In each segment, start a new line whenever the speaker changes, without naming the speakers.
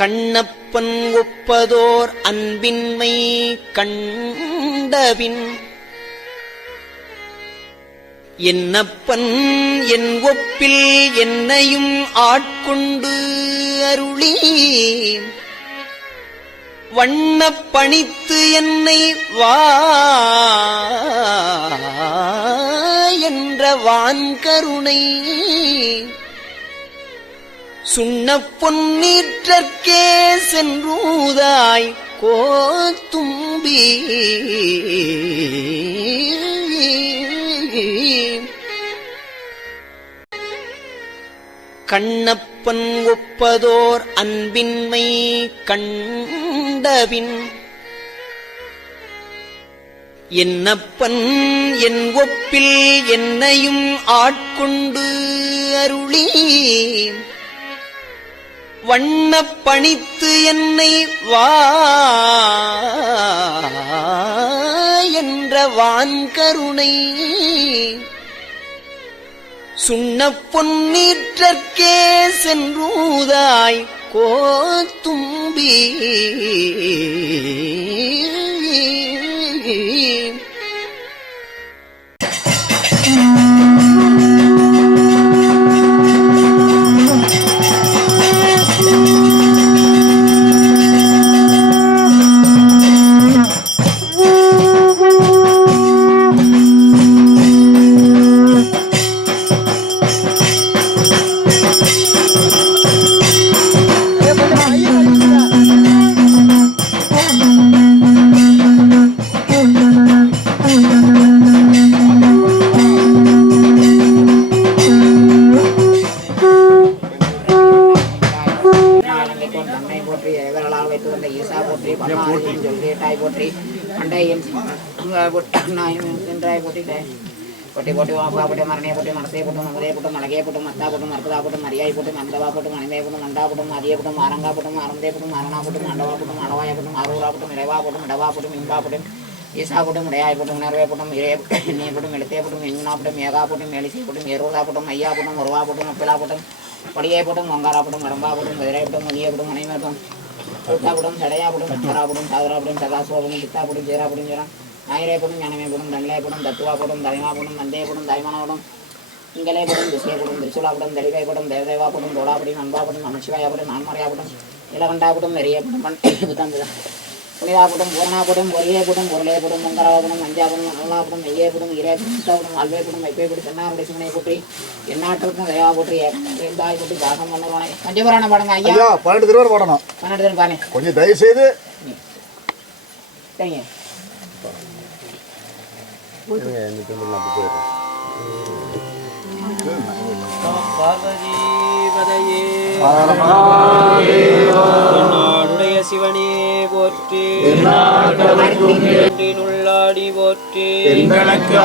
கண்ணப்பன் ஒப்பதோர் அன்பின்மை கண்டவின் என்னப்பன் என் ஒப்பில் என்னையும் ஆட்கொண்டு அருளி வண்ணப் பணித்து என்னை வா என்ற வான்கருணை சுண்ண பொன்னீற்றற்கே சென்றூதாய் கோத்தும்பி கண்ணப்பன் ஒப்பதோர் அன்பின்மை கண்டபின் என்னப்பன் என் ஒப்பில் என்னையும் ஆட்கொண்டு அருளீ வண்ணப் பணித்து என்னை வா என்ற வான்கருணை சுண்ணப் பொன்னீற்றற்கே சென்றூதாய் கோத்தும்பி
அரசே போட்டும் அமரே போட்டும் அழகே போட்டும் மத்தா போட்டும் அற்புதா போட்டும் அரியாய் போட்டும் அந்தவா போட்டும் அனிமே போட்டும் அண்டா போட்டும் அதிய போட்டும் அரங்கா போட்டும் அரந்தே போட்டும் அரணா போட்டும் அண்டவா போட்டும் அடவாய போட்டும் அருவா போட்டும் இறைவா போட்டும் இடவா போட்டும் இன்பா போட்டும் ஈசா போட்டும் இடையாய் போட்டும் நிறைய போட்டும் இறைய போட்டும் எண்ணெய் போட்டும் எழுத்தே போட்டும் எங்கனா போட்டும் ஏகா போட்டும் எலிசை போட்டும் எருளா போட்டும் ஐயா போட்டும் உருவா போட்டும் முப்பிலா போட்டும் பொடியை போட்டும் மங்காரா போட்டும் உடம்பா போட்டும் குதிரை போட்டும் முனியை போட்டும் முனைமை போட்டும் கொழுத்தா போட்டும் சடையா போட்டும் சத்தரா போட்டும் சாதுரா போட்டும் சதாசுவா போடும் கித்தா போடும் ஜீரா போடும் ஜீரா நாயிரே போடும் ஞானமே போடும் தண்டலை போடும் தத்துவா போடும் தலைமா போடும் தந்தையை போடும் தாய்மானா போடும் இங்கலேபடும் திசையப்படும் திருச்சுலாப்படும் தெளிவைப்படும் தேவதேவாப்படும் தோடாப்படும் அன்பாப்படும் நமச்சிவாயாப்படும் நான்மறையாப்படும் இலகண்டாப்படும் வெறியப்படும் புனிதாப்படும் பூர்ணாப்படும் ஒரியேப்படும் பொருளேப்படும் மங்களாவப்படும் மஞ்சாப்படும் அருளாப்படும் ஐயேப்படும் இரேப்படும் முத்தாப்படும் அல்வேப்படும் வைப்பேப்படும் சென்னாருடைய சிவனை போற்றி எண்ணாற்றுக்கும் தயா போற்றி ஏந்தாய் போற்றி தாகம் பண்ணுவானே பஞ்சபுராணம் பாடுங்க ஐயா பன்னெண்டு திருவார் பாடணும் பன்னெண்டு திருவார் பாருங்க கொஞ்சம் தயவு செய்து
சரிங்க
போயிட்டு
பகவதிவதையேடைய
சிவனே போற்றி உள்ளாடி போற்றி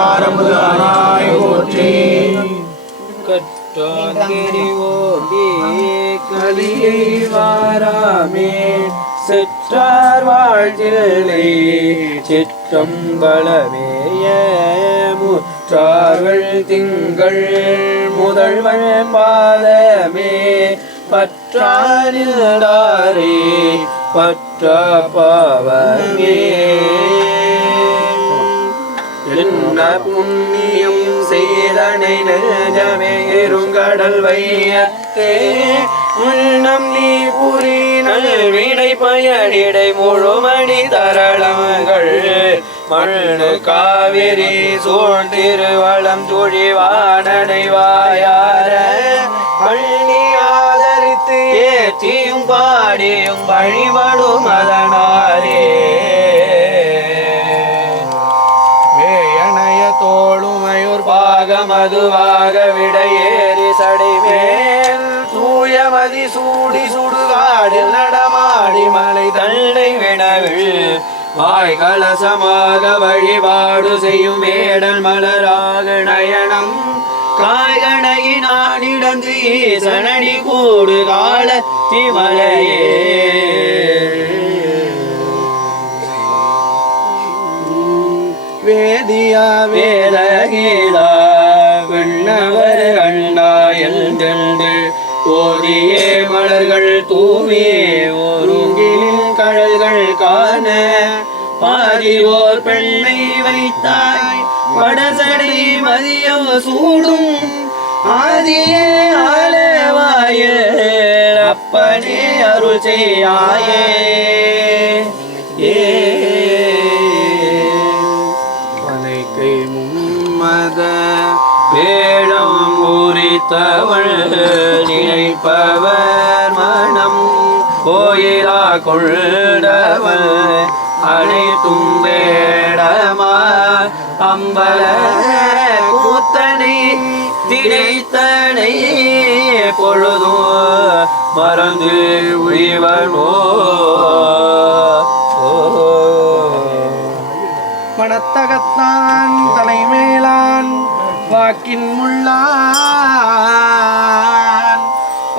ஆரம்பதானாய் போற்றி கற்றாங்கெறிவோடி கலியை வாராமே செற்றார் வாழ்த்திலே சிற்றம்பளமேய முற்றார்கள் திங்கள் முதல்வள் பாதமே பற்றானில்தாரே பற்ற பாவமே என்ன புண்ணியம் செய்தனை நெஞ்சமே இருங்கடல் வையத்தே உள்ளம் நீ புரி நல்விடை பயனிடை முழுமணி தரளங்கள் மண்ணு காவிரி சூழ்ந்திருவளம் சுழிவானடைவாயார பள்ளி ஆதரித்து ஏற்றியும் பாடியும் வழிபடும் அதனாலே வேயணைய தோளுமயூர் பாகமதுவாக விடையே வாய் கலசமாக வழிபாடு செய்யும் வேடல் மலராக நயனம் காய்கணையினானிடந்து சனடி கூடு கால திமலையே வேதியா வேதகீதா விண்ணவர் அண்ணா எழுந்தென்று ஓதியே மலர்கள் தூவியே ஒருங்கிலின் கடல்கள் காண பாதி ஓர் பெண்ணை வைத்தாய் படசடை மதியம் சூடும் ஆதியே ஆலவாயே அப்பனே அருள் செய்யாயே பவர் மனம் கோயிலா கொண்டவள் அனைத்தும் வேடமா அம்பல கூத்தனை திரைத்தனை பொழுதும் மறந்து உய்வனோ மனத்தகத்தான் தலைமேலான் வாக்கின் முள்ளான்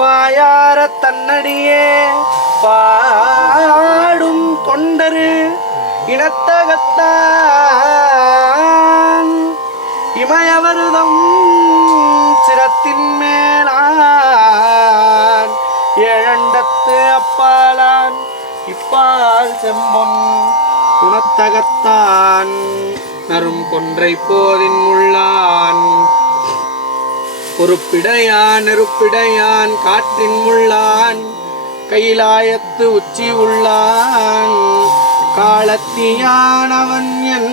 வாயார தன்னடியே பா இனத்தகத்தான் இமயவருதம் சிரத்தின் மேலான் ஏழண்டத்து அப்பாலான் இப்பால் செம்பொன் குணத்தகத்தான் நரும் கொன்றை போதின் உள்ளான் பொறுப்பிடையான் நெருப்பிடையான் காற்றின் உள்ளான் கைலாயத்து உச்சி உள்ளான் காலத்தியானவன் என்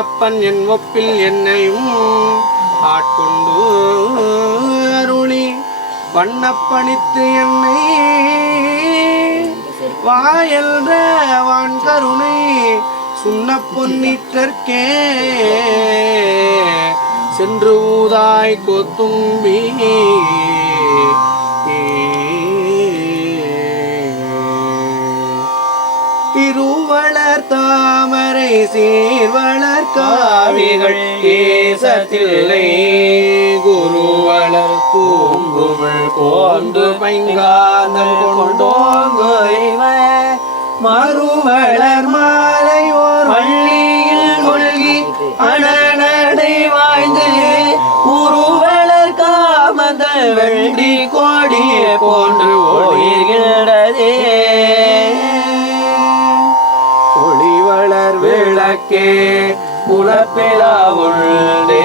அப்பன் என் ஒப்பில் என்னையும் ஆட்கொண்டு அருளி வண்ணப்பணித்து என்னை வாயல்ற வான் கருணை சுண்ண பொன்னிற்றற்கே சென்று ஊதாய் கொத்தும்பி திருவளர் தாம கரை சீர்வளர் காவிகள் கேசத்தில்லை குருவளர் பூங்குமிழ் கோண்டு பைங்காந்தல் கொண்டோங்கு மறுவளர் மாலை ஓர் வள்ளியில் கொள்கி அணநடை வாய்ந்து குருவளர் காமந்தல் வெள்ளி கோடியே போன்று ஓடிய உனக்கே புலப்பிலா உள்ளே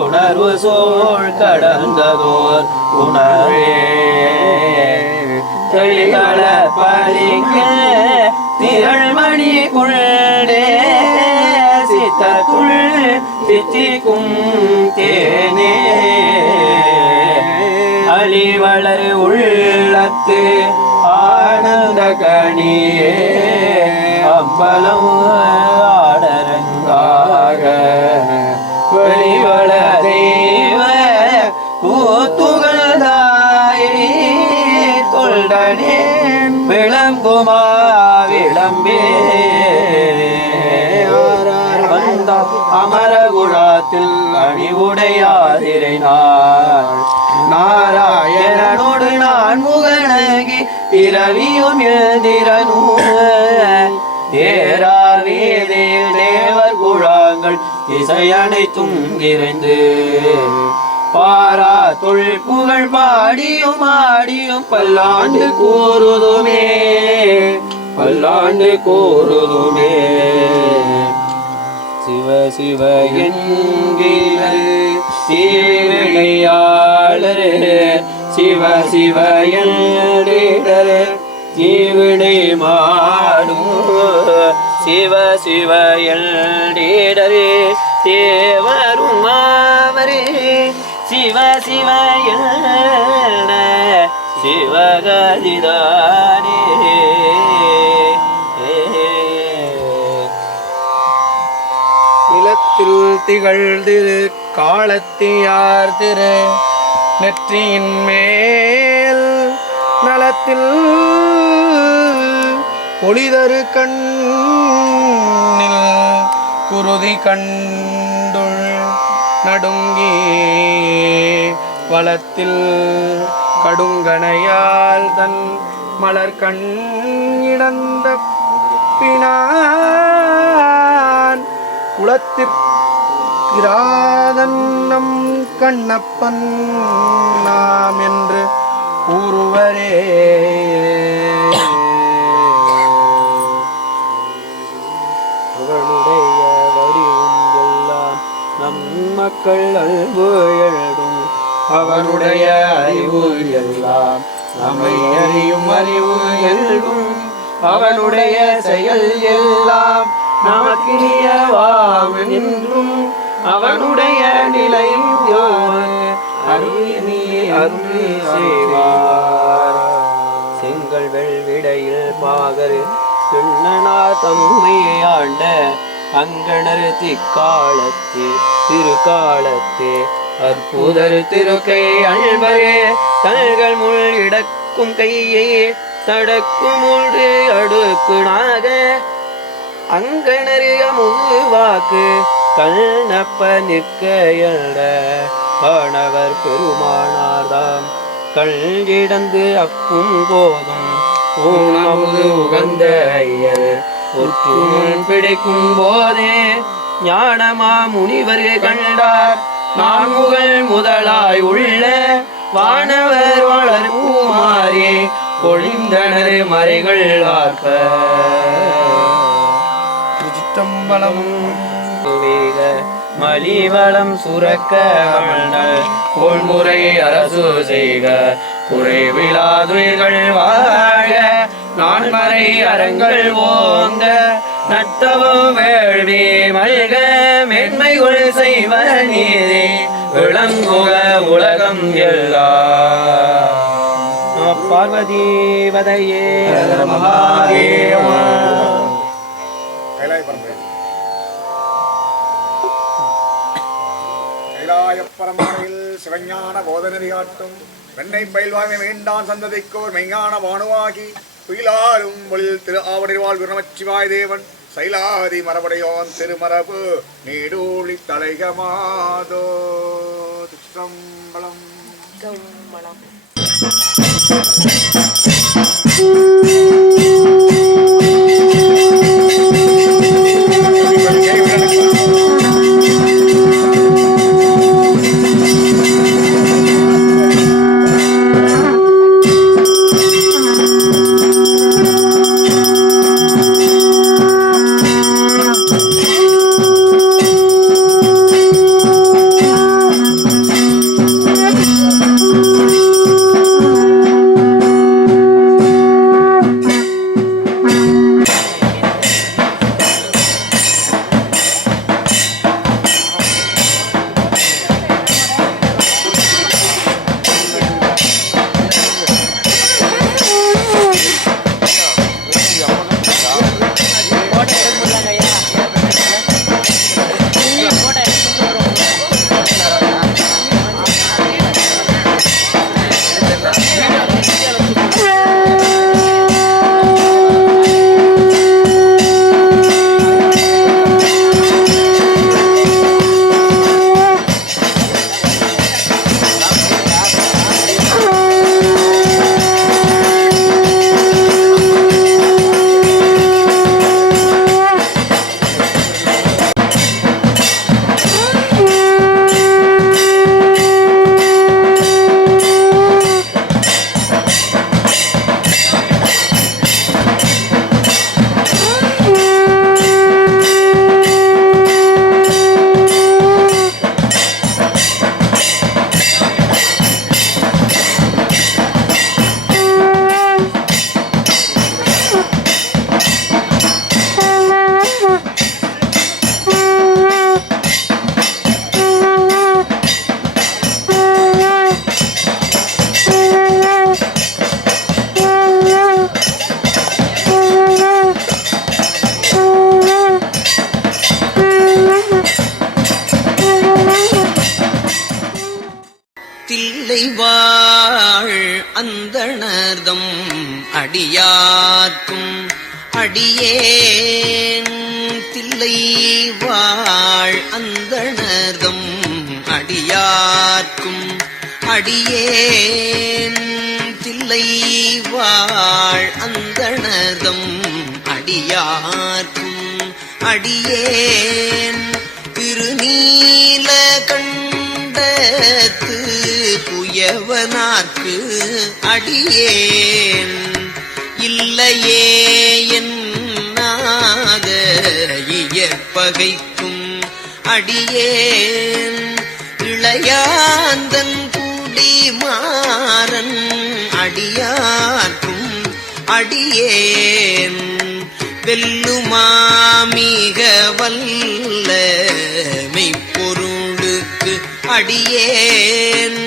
உணர்வு சோழ் கடந்ததோர் உணர்வே செழிகள பலிக்க திரள்மணி குள்ளே சித்தத்துள் தித்திக்கும் தேனே அழிவளர் உள்ளத்து ஆனந்த கணியே அம்பலம் ஆடரங்காக வெளிவள தெய்வ கூத்துகதாயி தொண்டனே விளங்குமா விளம்பே அமர குழாத்தில் அணிவுடையாதிரைனார் நாராயணனோடு நான் முகனகி இரவியும் எழுதிரனூர் திசையனைத்தும் இறைந்து பாரா தொழில் புகழ் பாடியும் ஆடியும் பல்லாண்டு கூறுதுமே பல்லாண்டு கூறுதுமே சிவ சிவ என்கிற சீவினையாளரே சிவ சிவ என்கிற சீவினை சிவ சிவ எல்டீடரே சேவருமாவரி சிவ சிவ எல்ட சிவகதிதானே நிலத்தில் திகழ்ந்து காலத்தியார் திரு நெற்றியின் மேல் நலத்தில் ஒளிதரு கண் குருதி கண்டுள் நடுங்கி வளத்தில் கடுங்கனையால் தன் மலர் கண்ணிடந்த இடந்த பினான் குளத்திற்கிராதன் நம் கண்ணப்பன் நாம் என்று கூறுவரே மக்கள் அன்பு எழுதும் அவனுடைய அறிவு எல்லாம் நம்மை அறியும் அறிவு எழுதும் அவனுடைய செயல் எல்லாம் நமக்கினியவாகும் என்றும் அவனுடைய நிலை செங்கல் வெள்விடையில் பாகர் சுண்ணனா தம்மையாண்ட அங்கணர் திக்காலத்தே திருக்காலத்தே அற்புதர் திருக்கை அல்வரே தல்கள் முள் இடக்கும் கையை தடக்கும் முழு அடுக்குனாக அங்கணரிய முழு கண்ணப்ப நிற்க என்ற கணவர் கண் இடந்து அப்பும் போதும் உகந்த ஐயர் ஒற்றுள் பிடிக்கும் போதே ஞானமா முனிவர் கண்டார் நான்முகள் முதலாய் உள்ள வானவர் வளர் பூமாரி பொழிந்தனர் மறைகள் மலிவளம் சுரக்க அரசு செய்க குறைவிழாதுகள் வாழ நான்மறை அறங்கள் ஓந்த நத்தவம் வேள்வி மல்க மென்மை ஒரு செய்வ நீதி விளங்குக உலகம் எல்லா பார்வதி வதையே
மகாதேவா
சிவஞான போதநெறியாட்டும் வெண்ணை பயில்வாமி மீண்டான் சந்ததிக்கோர் மெய்ஞான வானுவாகி துயிலாரும் ஒளியில் திரு ஆவடிவாள் விரமச்சிவாய் தேவன் சைலாதி மரபடையோன் திருமரபு நீடூழி தலைகமாதோ you.
இல்லை வாழ் அந்தணர்தம் அடியாக்கும் அடியேன் வாழ் அந்தணர்தம் அடியார்க்கும் அடியேன் தில்லை வாழ் அந்தணர்தம் அடியாக்கும் அடியேன் திருநீல கண்டத்து உடையவனார்க்கு அடியேன் இல்லையே என்னாத இயற்பகைக்கும் அடியேன் இளையாந்தன் கூடி மாறன் அடியார்க்கும் அடியேன் வெல்லுமாமிக வல்ல மெய்ப்பொருளுக்கு அடியேன்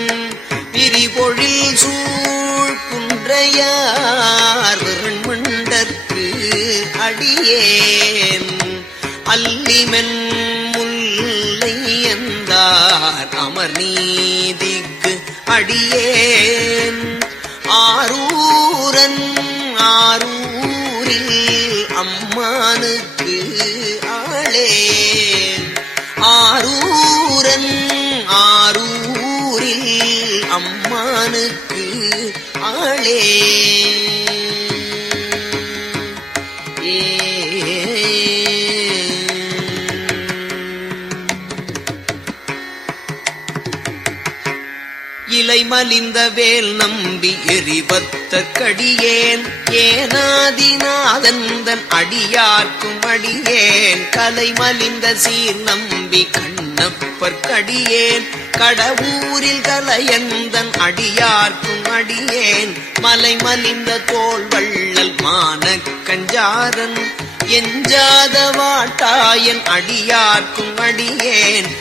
பிரிபொழில் சூழ் குன்றையார் மண்டற்கு அடியேன் அல்லிமென் முல்லையந்தார் அமர் நீதிக்கு அடியேன் ஆரூரன் நாளே இலை மலிந்த வேல் நம்பி எரிபத்த கடியேன் ஏனாதிநாதந்தன் அடியார்க்கும் அடியேன் கலை மலிந்த சீர் நம்பி கண்ணப்பற்கடியேன் கடவுரில் கலையந்தன் அடியார்க்கும் அடியேன் மலை மலிந்த தோல் வள்ளல் மான கஞ்சாரன் எஞ்சாத வாட்டாயன் அடியார்க்கும் அடியேன்